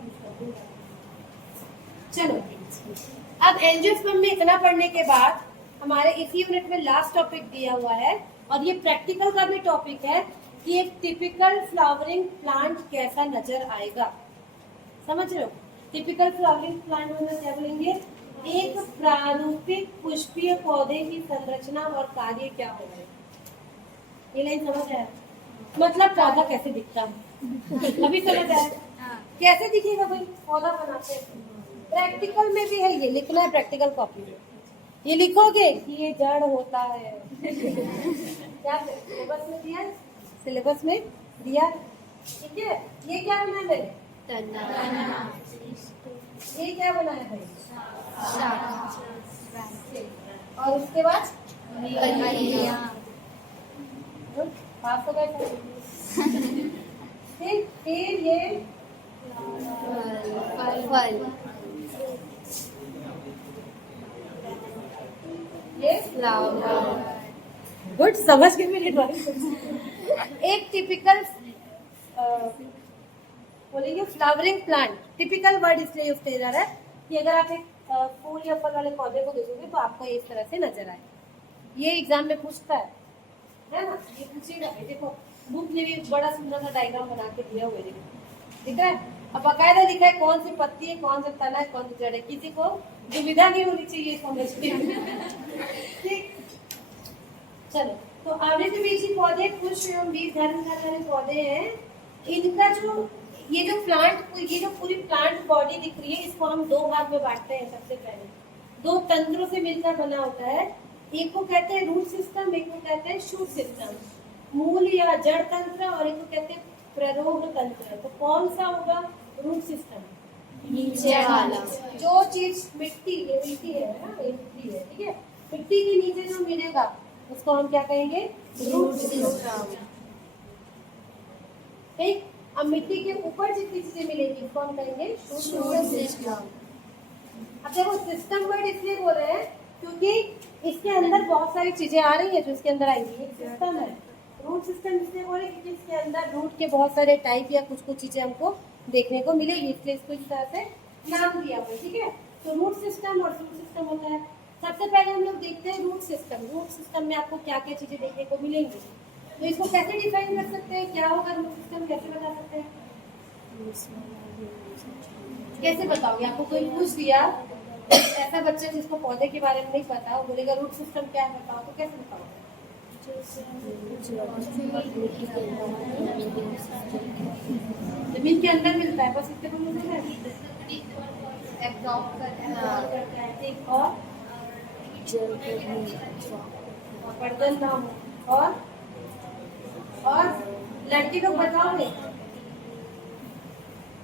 चलो अब एंजियोस्पर्म में इतना पढ़ने के बाद हमारे इसी यूनिट में लास्ट टॉपिक दिया हुआ है और ये प्रैक्टिकल का भी टॉपिक है कि एक टिपिकल फ्लावरिंग प्लांट कैसा नजर आएगा। समझ रहे हो? टिपिकल फ्लावरिंग प्लांट मतलब क्या बोलेंगे? एक प्रारूपिक पुष्पीय पौधे की संरचना और कार्य क्या होगा। ये लाइन समझ आया? मतलब पौधा कैसे दिखता है अभी समझ आया? कैसे दिखेगा भाई पौधा बनाते हैं? प्रैक्टिकल में भी है, ये लिखना है प्रैक्टिकल कॉपी में। ये लिखोगे कि ये जड़ होता है। क्या सिलेबस में दिया है? सिलेबस में दिया, ठीक है। ये क्या बना है मैंने? ये क्या बना है भाई? और उसके बाद पास हो गए। फिर ये फल ये फ्लावर गुड, समझ के मेरी ड्राइंग। एक टिपिकल बोलेंगे फ्लावरिंग प्लांट, टिपिकल वर्ड इसलिए यूज किया जा रहा है कि अगर आप एक फूल या फल वाले पौधे को देखोगे तो आपको इस तरह से नजर आए। ये एग्जाम में पूछता है ना, ये पूछेगा। देखो बुक में भी बड़ा सुंदर सा डायग्राम बना के दिया हुआ है, दिख रहा है। अब बकायदा लिखा है कौन सी पत्ती है, कौन सा तना है, कौन सी जड़ है। किसी को दुविधा नहीं होनी चाहिए समझने में। ठीक, चलो। तो आवृत बीजी पौधे पुष्प एवं बीज धारण करने वाले पौधे हैं। इनका जो ये जो पूरी प्लांट बॉडी दिख रही है, इसको हम दो भाग में बांटते हैं। सबसे पहले दो तंत्रों से मिलकर बना होता है। एक को कहते हैं रूट सिस्टम, एक को कहते हैं शूट सिस्टम, मूल या जड़ तंत्र, और एक को कहते हैं प्ररोह तंत्र। तो कौन सा होगा रूट सिस्टम? नीचे वाला। जो चीज मिट्टी है ना, ये मिट्टी है, ठीक है। मिट्टी के नीचे जो मिलेगा उसको हम क्या कहेंगे? Root system. ठीक। अब मिट्टी के ऊपर जितनी चीजें मिलेगी उसको हम कहेंगे शूट सिस्टम। अब देखो सिस्टम वर्ड इसलिए बोल रहे हैं क्योंकि इसके अंदर बहुत सारी चीजें आ रही है जो इसके अंदर आएंगी। एक सिस्टम है। रूट सिस्टम इसलिए बोल रहे क्योंकि इसके अंदर रूट के बहुत सारे टाइप या कुछ चीजें हमको देखने को मिलेगी, इसलिए इसको इस तरह से नाम दिया हुआ है, ठीक है। तो रूट सिस्टम और शूट सिस्टम होता है। सबसे पहले हम लोग देखते हैं रूट सिस्टम। रूट सिस्टम में आपको क्या क्या चीजें देखने को मिलेंगी, तो इसको कैसे डिफाइन कर सकते हैं? क्या होगा रूट सिस्टम, कैसे बता सकते हैं? कैसे बताओगे? आपको कोई पूछ दिया, ऐसा बच्चा जिसको पौधे के बारे में नहीं पता, वो बोलेगा रूट सिस्टम क्या है बताओ, तो कैसे बताओगे? जमीन के अंदर मिलता है, बस इतने को मिलता है। एब्जॉर्ब करता है, ठीक। और बर्तन ना हो, और लड़की लोग बताओगे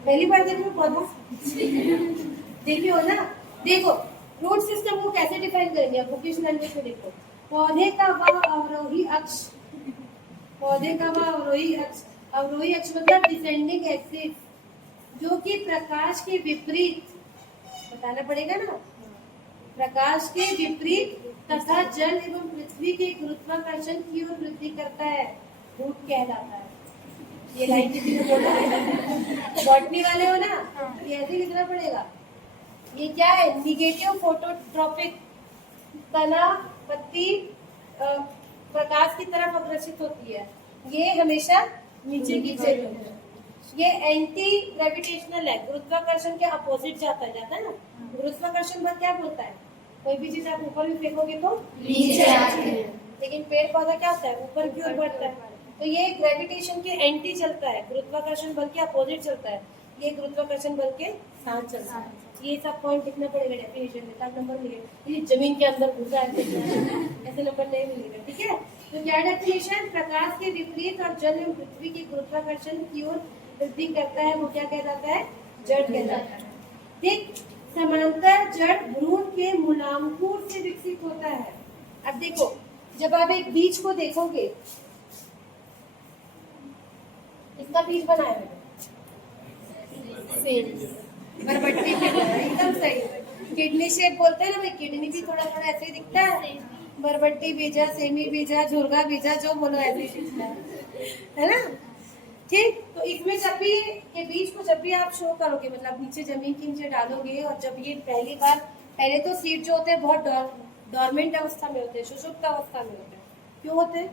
पहली बार देख लो पौधा देखिए हो ना। देखो रूट सिस्टम को कैसे डिफाइन करेंगे आप बुकिश लैंग्वेज में। देखो पौधे का वह अवरोही अक्ष, पौधे का वह अवरोही अक्ष, अवरोही अक्ष मतलब डिसेंडिंग एक्सिस, जो कि प्रकाश के विपरीत, बताना पड़ेगा ना, प्रकाश के विपरीत तथा जल एवं पृथ्वी के गुरुत्वाकर्षण की ओर वृद्धि करता है, रूट कहलाता है। ये लाइन किसी को बोलना है, बॉटनी वाले हो ना, ये ऐसे लिखना पड़ेगा। ये क्या है? निगेटिव फोटोट्रॉपिक, तना पत्ती प्रकाश की तरफ अग्रसित होती है, ये हमेशा नीचे की तरफ होती है। ये एंटी ग्रेविटेशनल है, गुरुत्वाकर्षण के अपोजिट जाता है ना। गुरुत्वाकर्षण बल क्या बोलता है? कोई भी चीज आप ऊपर भी फेंकोगे तो नीचे आती है, लेकिन पेड़ पौधा क्या होता है? ऊपर की ओर बढ़ता है। तो ये ग्रेविटेशन के एंटी चलता है, गुरुत्वाकर्षण बल के अपोजिट चलता है, ये गुरुत्वाकर्षण बल के साथ चलता है। ये सब पॉइंट लिखना पड़ेगा डेफिनेशन में, तब नंबर मिलेगा। ये जमीन के अंदर घुसा है ऐसे नंबर नहीं मिलेगा, ठीक है। तो क्या डेफिनेशन? प्रकाश के विपरीत और जल एवं पृथ्वी के गुरुत्वाकर्षण की ओर वृद्धि करता है, वो क्या कहलाता है? जड़ कहलाता है, ठीक। समांतर जड़ भ्रूण के मूलांकुर से विकसित होता है। अब देखो जब आप एक बीज को देखोगे, इसका बीज बनाया है बरबट्टी एकदम सही। किडनी शेप बोलते हैं ना भाई, किडनी भी थोड़ा थोड़ा ऐसे ही दिखता है। बरबट्टी बीजा, सेमी बीजा, झुरगा बीजा, जो बोलो ऐसे ही दिखता है ना, ठीक। तो इसमें जब भी ये बीज को जब भी आप शो करोगे, मतलब नीचे जमीन के नीचे डालोगे, और जब ये पहली बार, पहले तो सीड जो होते हैं बहुत डॉर्मेंट अवस्था में होते हैं, सुषुप्त अवस्था में होते हैं। क्यों होते हैं?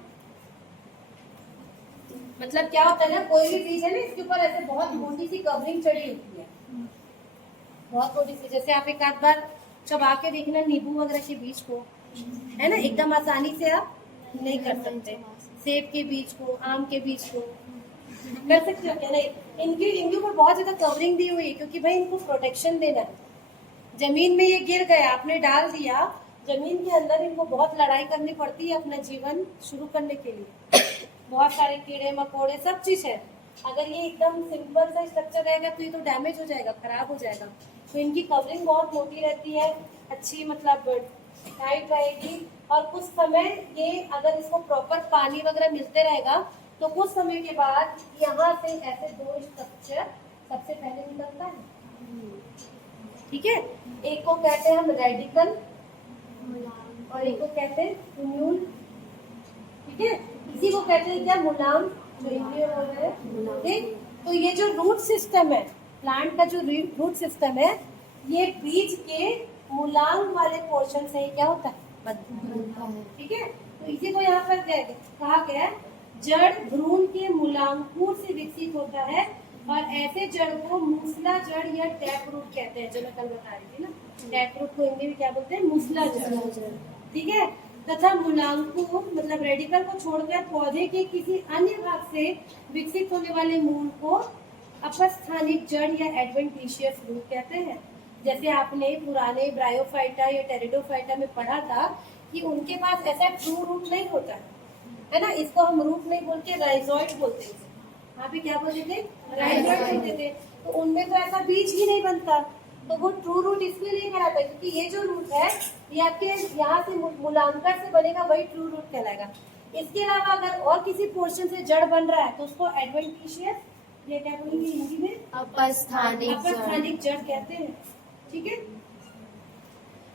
मतलब क्या होता है ना, कोई भी बीज है ना, इसके ऊपर ऐसे बहुत मोटी सी कवरिंग चढ़ी होती है, बहुत मोटी सी। जैसे आप एक आध बार चबा के देखना नींबू वगैरह के बीज को, है ना, एकदम आसानी से आप नहीं कर सकते। सेब के बीज को, आम के बीज को कर सकते हो क्या? नहीं। इनके ऊपर बहुत ज्यादा कवरिंग दी हुई है, क्योंकि भाई इनको प्रोटेक्शन देना है। जमीन में ये गिर गया, आपने डाल दिया, जमीन के अंदर इनको बहुत लड़ाई करनी पड़ती है अपना जीवन शुरू करने के लिए। बहुत सारे कीड़े मकोड़े सब चीज है। अगर ये एकदम सिंपल सा स्ट्रक्चर रहेगा तो ये तो डैमेज हो जाएगा, खराब हो जाएगा। तो इनकी कवरिंग बहुत मोटी रहती है, अच्छी मतलब टाइट रहेगी। और कुछ समय ये अगर इसको प्रॉपर पानी वगैरह मिलते रहेगा तो कुछ समय के बाद यहाँ से ऐसे दो स्ट्रक्चर सबसे पहले निकलता है। ठीक है, एक को कहते हैं हम रेडिकल और एक को कहते हैं फ्यूम्यूल। ठीक है, इसी को कहते हैं क्या, मुलाम, जो इंग्लिश में बोल रहे हैं। ठीक, तो ये जो रूट सिस्टम है, प्लांट का जो रूट सिस्टम है, ये बीज के मूलांग वाले पोर्शन से क्या होता है, बनता है। ठीक है, तो इसी को यहाँ पर कहा गया है, जड़ भ्रूण के मूलांकुर से विकसित होता है और ऐसे जड़ को मूसला जड़ या टैप रूट कहते हैं, जो मैं कल बता रही थी ना। टैप रूट को हिंदी में क्या बोलते हैं, मूसला जड़। ठीक है, तथा मूलांकुर मतलब रेडिकल को छोड़कर पौधे के किसी अन्य भाग से विकसित होने वाले मूल को अपस्थानिक जड़ या एडवेंटिशियस रूट कहते हैं। जैसे आपने पुराने ब्रायोफाइटा या टेरिडोफाइटा में पढ़ा था कि उनके पास ऐसा ट्रू रूट नहीं होता है ना। इसको हम रूट नहीं बोलते, राइजॉइड बोलते हैं। वहाँ पे क्या बोलते थे, राइजॉइड बोलते थे। तो उनमें तो ऐसा बीज ही नहीं बनता, तो वो ट्रू रूट इसलिए नहीं कहलाता क्योंकि ये जो रूट है ये आपके यहाँ से मूलांकर से बनेगा, वही ट्रू रूट कहलाएगा। इसके अलावा अगर और किसी पोर्शन से जड़ बन रहा है तो उसको एडवेंटिशियस, ये क्या बोलेंगे हिंदी में, अपस्थानिक जड़ कहते हैं। ठीक है,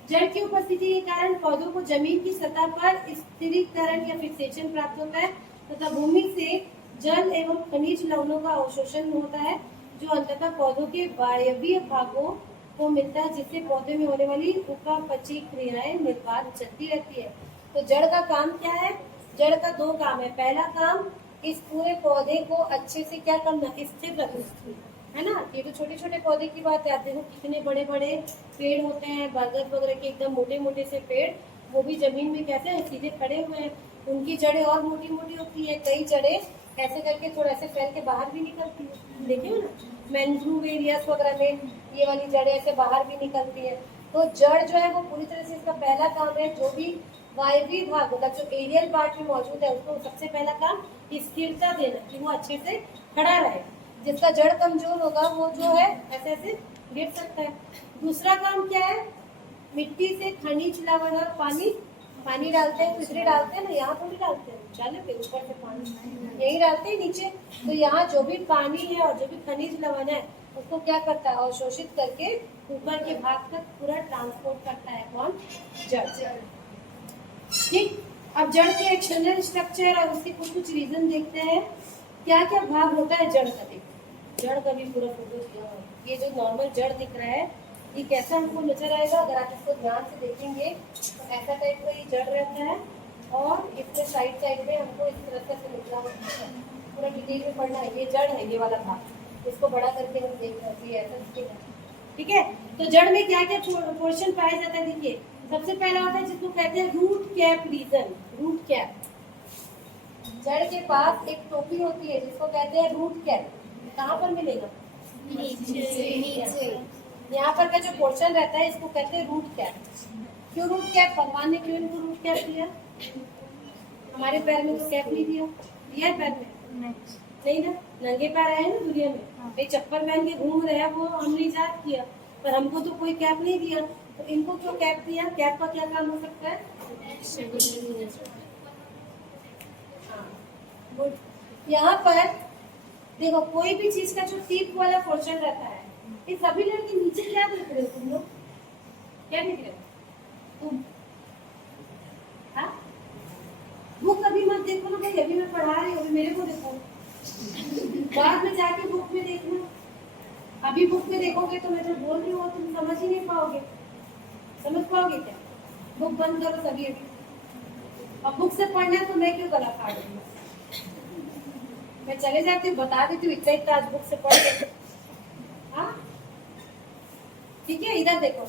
जड़ की उपस्थिति के कारण पौधों को जमीन की सतह पर स्थिरीकरण या फिक्सेशन प्राप्त होता है तथा भूमि से जल एवं खनिज लवणों का अवशोषण होता है, जो अंततः पौधों के वायवीय भागों को मिलता है, जिससे पौधे में होने वाली उपापचयी क्रियाएं निर्बाध चलती रहती है। तो जड़ का काम क्या है, जड़ का दो काम है। पहला काम, इस पूरे पौधे को अच्छे से क्या करना, स्थिर रखना, है ना। ये तो छोटे छोटे पौधे की बात है, आप देखो कितने बड़े बड़े पेड़ होते हैं, बरगद वगैरह के एकदम मोटे मोटे से पेड़, वो भी जमीन में कैसे हैं, सीधे खड़े हुए हैं। उनकी जड़ें और मोटी मोटी होती है, कई जड़ें ऐसे करके थोड़ा ऐसे फैल के बाहर भी निकलती है, देखिए ना, मैंग्रोव एरियाज वगैरह में ये वाली जड़ें ऐसे बाहर भी निकलती है। तो जड़ जो है वो पूरी तरह से, इसका पहला काम है, जो भी वायवीय भाग मतलब जो एरियल पार्ट में मौजूद है उसको सबसे पहला काम स्थिरता देना, कि वो अच्छे से खड़ा रहे। जिसका जड़ कमजोर होगा वो जो है ऐसे ऐसे गिर सकता है। दूसरा काम क्या है, मिट्टी से खनिज लवण और पानी डालते हैं, कितने डालते हैं ना, यहाँ थोड़ी डालते हैं, डाले पे ऊपर से पानी यही डालते हैं नीचे। तो यहाँ जो भी पानी है और जो भी खनिज लवण है उसको क्या करता है, अवशोषित करके ऊपर के भाग तक पूरा ट्रांसपोर्ट करता है कौन, जड़। ठीक, अब जड़ के एक्सटर्नल स्ट्रक्चर और उसके कुछ रीजन देखते हैं, क्या क्या भाग होता है जड़ का। देखो जड़ का भी पूरा फोटो दिया है। ये जो नॉर्मल जड़ दिख रहा है ये कैसा हमको नजर आएगा, अगर आप इसको ध्यान से देखेंगे तो ऐसा टाइप का ये जड़ रहता है और इसके साइड साइड में हमको इस तरह से निकला होता है। पूरा डिटेल में पढ़ना है, ये जड़ है, ये वाला भाग, इसको बड़ा करके हम देख रहे हैं ऐसा दिखेगा। ठीक है, तो जड़ में क्या क्या पोर्शन पाया जाता है, देखिए सबसे पहला होता है जिसको कहते हैं root cap region. Root cap, जड़ के पास एक टोपी होती है जिसको कहते हैं रूट कैप। कहाँ पर मिलेगा, नीचे। यहाँ पर का जो पोर्शन रहता है इसको कहते हैं रूट कैप। क्यों रूट कैप, भगवान ने क्यों इनको रूट कैप दिया, हमारे पैर में तो कैप नहीं दिया, दिया है पैर में नहीं ना, नंगे पैर आए ना दुनिया में, एक चप्पल पहन के घूम रहे हैं, वो हमने इजाद किया, पर हमको तो कोई कैप नहीं दिया। तो इनको क्यों कैप दिया, कैप का क्या काम हो सकता है, गुड। यहाँ पर देखो कोई भी चीज का जो टिप वाला पोर्शन रहता है, ये सभी लड़के नीचे क्या देख रहे हो तुम लोग, क्या देख रहे हो तुम, हाँ बुक अभी मत देखो ना भाई, अभी मैं पढ़ा रही हूँ, अभी मेरे को देखो, बाद में जाके बुक में देखना। अभी बुक में देखोगे तो मैं जो बोल रही हूँ तुम समझ ही नहीं पाओगे, समझ पाओगे क्या, बुक बंद करो सभी अभी। अब बुक से पढ़ना है तो मैं क्यों गला फाड़ रही हूँ, मैं चले जाती हूँ, बता देती हूँ इतना आज बुक से पढ़ के। हाँ ठीक है, इधर देखो,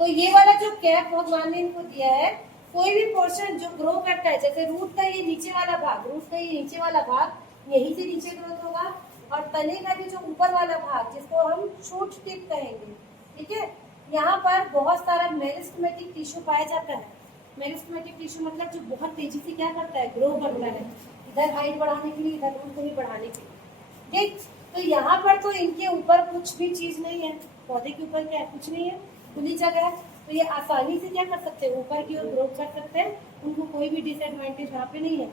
तो ये वाला जो कैप भगवान ने इनको दिया है, कोई भी पोर्शन जो ग्रो करता है, जैसे रूट का ये नीचे वाला भाग, रूट का ये नीचे वाला भाग यहीं से नीचे ग्रोथ होगा, और तने का भी जो ऊपर वाला भाग जिसको हम शूट टिप कहेंगे, ठीक है, यहाँ पर बहुत सारा मेरिस्टेमेटिक टिश्यू पाया जाता है। मेरिस्टेमेटिक टिश्यू मतलब जो बहुत तेजी से क्या करता है, ग्रो करता है, इधर हाइट बढ़ाने के लिए, इधर रूट को भी बढ़ाने के लिए। ठीक, तो यहाँ पर तो इनके ऊपर कुछ भी चीज नहीं है, पौधे के ऊपर क्या है, कुछ नहीं है, खुली जगह है, तो ये आसानी से क्या कर सकते हैं, ऊपर की ओर ग्रो कर सकते हैं, उनको कोई भी डिसएडवांटेज वहाँ पे नहीं है।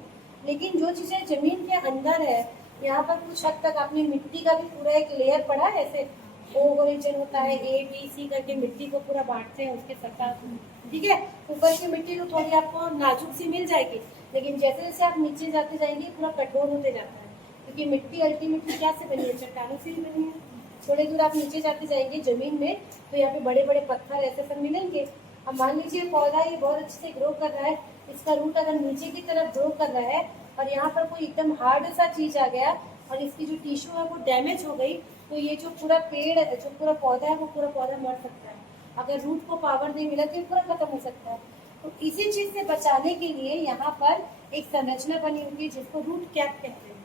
लेकिन जो चीजें जमीन के अंदर है, यहाँ पर कुछ हद तक आपने मिट्टी का भी पूरा एक लेयर पड़ा है, ऐसे ओरिजिन होता है, ए बी सी करके मिट्टी को पूरा बांटते हैं उसके सतह, ठीक है। ऊपर की मिट्टी तो थोड़ी आपको नाजुक सी मिल जाएगी, लेकिन जैसे जैसे आप नीचे जाते जाएंगे पूरा कठोर होते जाता है, क्योंकि मिट्टी अल्टीमेटली क्या से बनी है, चट्टानों से ही बनी है। थोड़े दूर आप नीचे जाते जाएंगे जमीन में, तो यहाँ पे बड़े बड़े पत्थर ऐसे सब मिलेंगे। अब मान लीजिए पौधा ये बहुत अच्छे से ग्रो कर रहा है, इसका रूट अगर नीचे की तरफ ग्रो कर रहा है और यहाँ पर कोई एकदम हार्ड सा चीज आ गया और इसकी जो टिश्यू है वो डैमेज हो गई, तो ये जो पूरा पेड़ है, जो पूरा पौधा है, वो पूरा पौधा मर सकता है। अगर रूट को पावर नहीं मिला तो ये पूरा खत्म हो सकता है। तो इसी चीज से बचाने के लिए यहाँ पर एक संरचना बनी हुई है जिसको रूट कैप कहते हैं,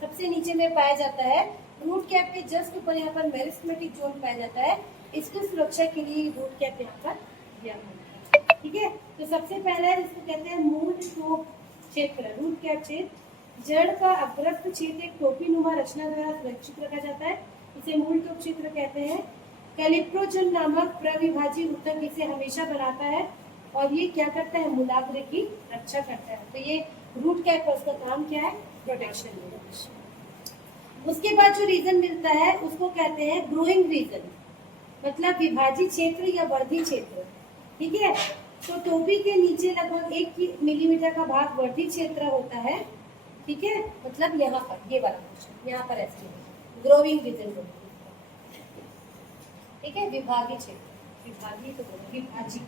सबसे नीचे में पाया जाता है। रूट कैप के जस्ट ऊपर यहाँ पर मेरिस्टेमेटिक जोन पाया जाता है, इसकी सुरक्षा के लिए रूट कैप यहाँ पर दिया हुआ है, ठीक है। तो सबसे पहला है जिसको कहते हैं मूल टोप क्षेत्र, रूट कैप क्षेत्र। जड़ का अग्रस्त क्षेत्र एक टोपी नुमा रचना द्वारा सुरक्षित रखा जाता है, इसे मूल टोप क्षेत्र कहते हैं। कैलिप्रोजन नामक प्रविभाजी ऊतक इसे हमेशा बनाता है और ये क्या करता है, मूलाग्र की रक्षा करता है। तो ये रूट कैप, उसका काम क्या है, प्रोटेक्शन। उसके बाद जो रीजन मिलता है उसको कहते हैं ग्रोइंग रीजन, मतलब विभाजित क्षेत्र या वर्धी क्षेत्र, ठीक है। तो टोपी के नीचे लगभग 1 मिलीमीटर का भाग वर्धी क्षेत्र होता है, ठीक है, मतलब यहाँ पर ये वाला पोर्शन, यहाँ पर ऐसे ग्रोइंग रीजन होता है, ठीक है। विभाजित क्षेत्र, विभागी तो विभाजित,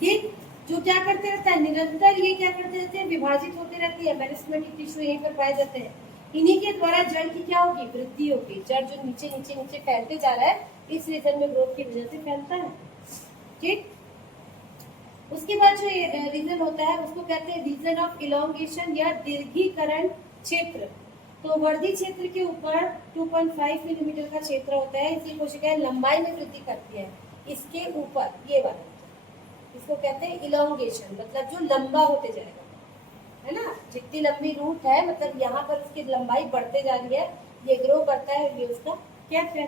ठीक, जो क्या करते रहता है, निरंतर ये क्या करते रहते हैं, विभाजित होते रहती है। मेरिस्टेमेटिक टिश्यू यहीं पर पाए जाते हैं, इन्हीं के द्वारा जड़ की क्या होगी, वृद्धि होगी। जड़ जो नीचे नीचे नीचे फैलते जा रहा है, इस रीजन में ग्रोथ की वजह से फैलता है, ठीक। उसके बाद जो रीजन होता है उसको कहते हैं रीजन ऑफ इलोंगेशन या दीर्घीकरण क्षेत्र। तो वर्धी क्षेत्र के ऊपर 2.5 मिलीमीटर का क्षेत्र होता है, इसकी कोशिकाएं लंबाई में वृद्धि करती है। इसके ऊपर ये वाला, इसको कहते हैं इलोंगेशन, मतलब जो लंबा होते जाएगा, है ना। जितनी लंबी रूट है, मतलब यहाँ पर उसकी लंबाई बढ़ते जा रही है, ये ग्रो करता है, ये उसका कैप है।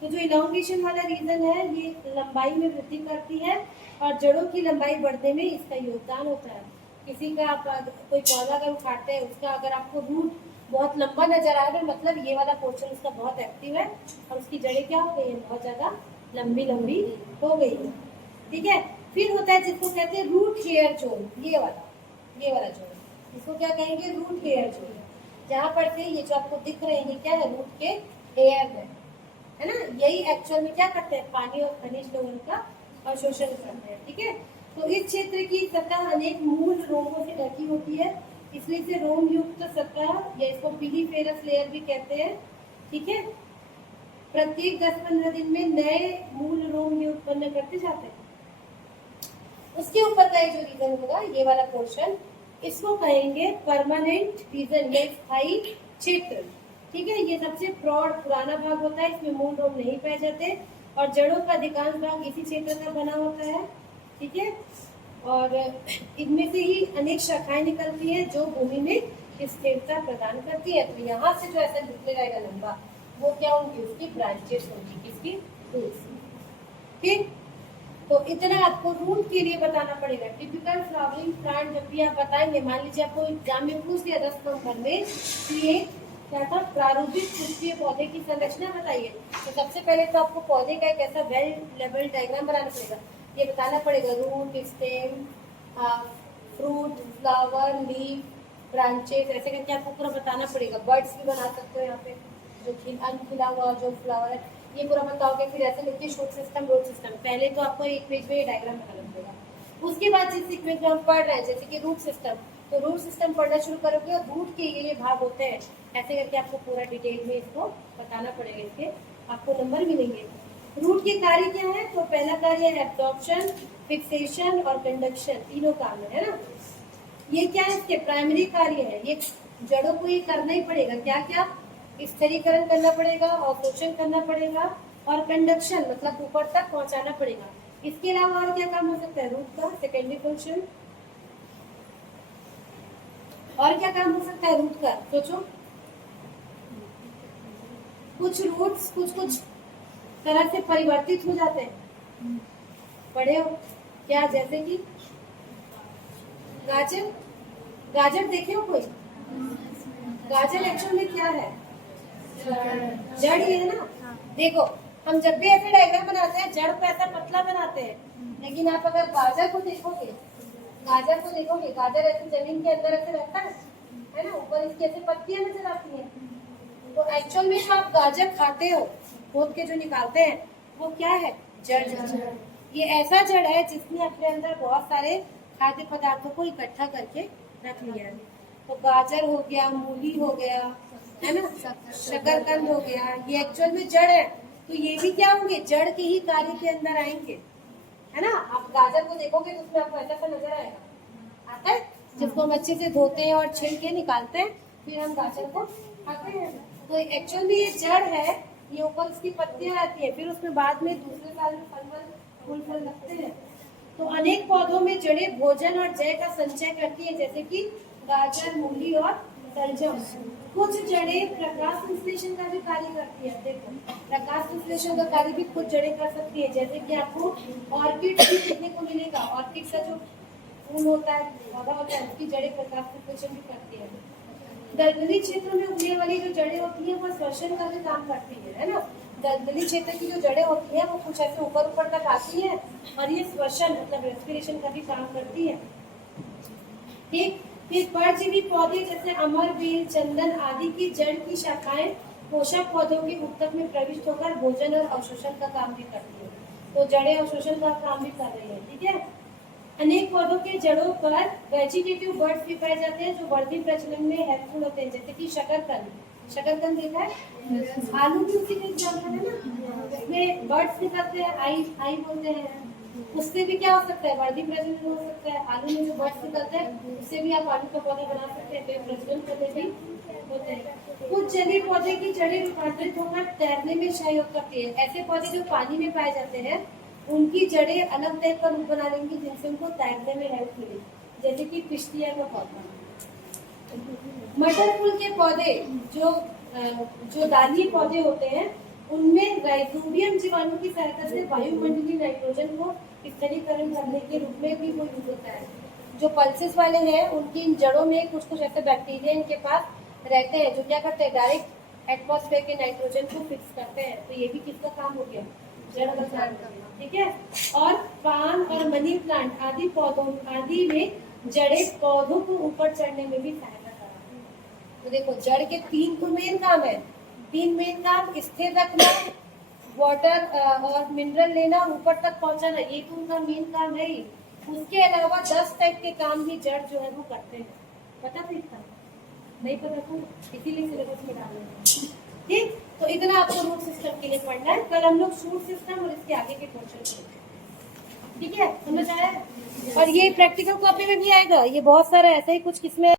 तो जो इलोंगेशन वाला रीजन है ये लंबाई में वृद्धि करती है और जड़ों की लंबाई बढ़ने में इसका योगदान होता है। किसी का आप कोई पौधा अगर उठाते हैं, उसका अगर आपको रूट बहुत लंबा नजर आ रहा है, मतलब ये वाला पोर्शन उसका बहुत एक्टिव है और उसकी जड़ें क्या हो गई है, बहुत ज्यादा लंबी लंबी हो गई है, ठीक है। फिर होता है जिसको कहते हैं रूट हेयर जोन, ये वाला जोन, इसको क्या कहेंगे, रूट हेयर जोन। जहाँ पर से ये जो आपको दिख रहे हैं क्या है, रूट के हेयर है ना, यही एक्चुअल में क्या करते हैं, पानी और खनिज लवण का अवशोषण करते हैं, ठीक है। तो इस क्षेत्र की सतह अनेक मूल रोगों से ढकी होती है, इसलिए इसे रोम युक्त सतह या इसको पिलीफेरस लेयर भी कहते हैं, ठीक है। प्रत्येक 10-15 दिन में नए मूल रोम ये उत्पन्न करते जाते हैं। उसके ऊपर का जो रीजन होगा, ये वाला पोर्शन, इसको कहेंगे परमानेंट रीजन या स्थायी क्षेत्र, ठीक है। ये सबसे प्रौढ़ पुराना भाग होता है, इसमें मूल रोम नहीं पाए जाते और जड़ों का अधिकांश भाग इसी क्षेत्र का बना होता है, ठीक है। और इनमें से ही अनेक शाखाएं निकलती हैं जो भूमि में स्थिरता प्रदान करती है। तो यहाँ से जो ऐसा निकले रहेगा लंबा, वो क्या होंगी, उसकी ब्रांचेस होंगी, किसकी, रूट्स, ठीक। तो इतना आपको रूट के लिए बताना पड़ेगा। टिपिकल फ्लावरिंग प्लांट जब भी आप बताएंगे, मान लीजिए आपको एग्जाम में पूछ दिया 10 नंबर में, ये क्या था, प्रारूपिक पुष्पीय पौधे की संरचना बताइए, तो सबसे पहले तो आपको पौधे का एक ऐसा वेल लेवल डायग्राम बनाना पड़ेगा। ये बताना पड़ेगा root, stem, fruit, flower, leaf, branches, ऐसे करके आपको पूरा बताना पड़ेगा। बर्ड्स भी बना सकते हो यहाँ पे, जो अनखिला हुआ जो फ्लावर है, ये पूरा बताओगे। फिर ऐसे लिखिए शूट सिस्टम, रोड सिस्टम। पहले तो आपको एक पेज में ये डायग्राम बनाना पड़ेगा। उसके बाद जिस सीक्वेंस में हम पढ़ रहे हैं, जैसे कि रूट सिस्टम, तो रूट सिस्टम पढ़ना शुरू करोगे और रूट के ये भाग होते हैं, ऐसे करके आपको पूरा डिटेल में इसको बताना पड़ेगा, इसके आपको नंबर मिलेंगे। रूट के कार्य क्या है, तो पहला कार्य है एब्जॉर्प्शन, फिक्सेशन और कंडक्शन, तीनों काम है ना। ये क्या है, इसके प्राइमरी कार्य है, ये जड़ों को ये करना ही पड़ेगा। क्या क्या, स्थिरीकरण करना पड़ेगा, अवशोषण करना पड़ेगा और कंडक्शन मतलब ऊपर तक पहुंचाना पड़ेगा। इसके अलावा और क्या काम हो सकता है, रूट का सेकेंडरी फंक्शन, और क्या काम हो सकता है रूट का, सोचो। कुछ रूट्स कुछ कुछ तरह से परिवर्तित हो जाते हैं, पढ़े हो क्या? जैसे कि गाजर, गाजर देखे हो कोई? गाजर एक्चुअल में क्या है? जड़ ही है ना। देखो हम जब भी ऐसे डायग्राम बनाते हैं जड़ को ऐसा पतला बनाते हैं, लेकिन आप अगर गाजर को देखोगे, गाजर को देखोगे, गाजर ऐसे जमीन के अंदर ऐसे रहता है ना, ऊपर इसकी ऐसे पत्तियां नजर आती हैं। तो एक्चुअल में जो आप गाजर खाते हो, खोद के जो निकालते हैं, वो क्या है? जड़। ये ऐसा जड़ है जिसने अपने अंदर बहुत सारे खाद्य पदार्थों को इकट्ठा करके रख लिया है। तो गाजर हो गया, मूली हो गया, है ना, शकरकंद हो गया, ये एक्चुअल में जड़ है। तो ये भी क्या होंगे? जड़ के ही कार्य के अंदर आएंगे, है ना। आप गाजर को देखोगे तो उसमें आपको ऐसा सा नजर आएगा, आता है, जिसको हम अच्छे से धोते हैं और छिल के निकालते हैं, फिर हम गाजर को खाते हैं। तो एक्चुअल में ये जड़ है, ये ऊपर उसकी पत्तियां रहती है, फिर उसमें बाद में दूसरे साल में फूल फल लगते हैं। तो अनेक पौधों में जड़ें भोजन और जय का संचय करती है, जैसे कि गाजर, मूली और शलजम। कुछ जड़ें प्रकाश संश्लेषण का भी कार्य करती है। देखो प्रकाश संश्लेषण का कार्य भी कुछ जड़ें कर सकती है, जैसे कि आपको ऑर्किड भी देखने को मिलेगा। ऑर्किड का जो फूल होता है, पौधा होता है, उसकी जड़ें प्रकाश संश्लेषण भी करती है। दलदली क्षेत्र में उगने वाली जो जड़ें होती है वो श्वसन का भी काम करती है ना। दलदली क्षेत्र की जो जड़ें होती है वो कुछ ऐसे ऊपर ऊपर तक आती है और ये श्वसन मतलब रेस्पिरेशन का भी काम करती है। ठीक, फिर परजीवी पौधे जैसे अमर, बेल, चंदन आदि की जड़ की शाखाएं पोषक पौधों के ऊतक में प्रविष्ट होकर भोजन और अवशोषण का काम भी करती है। तो जड़ें अवशोषण का काम भी कर रही है। ठीक है। अनेक पौधों के जड़ों पर वेजिटेटिव बर्ड्स भी पाए जाते हैं जो वर्धी प्रजनन में हेल्पफुल होते हैं, जैसे कि शकरकंद। शकरकंद देखा है? आलू भी उसी का एग्जाम्पल है ना, उसमें बर्ड्स निकलते हैं, आई बोलते हैं, उससे भी क्या हो सकता है? वर्धी प्रजनन हो सकता है। आलू में जो बर्ड्स निकलते हैं उससे भी आप आलू का पौधा बना सकते हैं, तो प्रजनन पौधे भी होते हैं। कुछ जलीय पौधे की जड़ें रूपांतरित होकर तैरने में सहयोग करती है। ऐसे पौधे जो पानी में पाए जाते हैं उनकी जड़ें अलग टाइप का रूप बना लेंगी जिनसे उनको तैरने में हेल्प मिलेगी, जैसे कि पिस्टिया का पौधा। मटर फूल के पौधे जो दानी पौधे होते हैं उनमें राइजोबियम जीवाणु की सहायता से वायुमंडलीय नाइट्रोजन को स्थिरीकरण करने के रूप में भी वो यूज होता है। जो पल्सेस वाले हैं उनकी इन जड़ों में कुछ कुछ ऐसे बैक्टीरिया इनके पास रहते हैं जो क्या करते हैं? डायरेक्ट एटमॉस्फेयर के नाइट्रोजन को फिक्स करते हैं। तो ये भी किसका काम हो गया? जड़ का काम। ठीक है। और पान और मनी प्लांट आदि पौधों आदि में जड़ें पौधों को ऊपर चढ़ने में भी सहायता करती है। तो देखो जड़ के 3 तो मेन काम है। 3 मेन काम: स्थिर रखना, वाटर और मिनरल लेना, ऊपर तक पहुंचाना, ये तो उनका मेन काम है ही। उसके अलावा 10 टाइप के काम भी जड़ जो है वो करते हैं। पता था इसका? नहीं पता था, इसीलिए सिलेबस में डाल रहे हैं। ठीक, तो इतना आपको रूट सिस्टम के लिए पढ़ना है। कल हम लोग शूट सिस्टम और इसके आगे के क्वेश्चन पढ़ेंगे। ठीक है, समझ आया? और ये प्रैक्टिकल कॉपी में भी आएगा, ये बहुत सारा ऐसा ही कुछ किसमें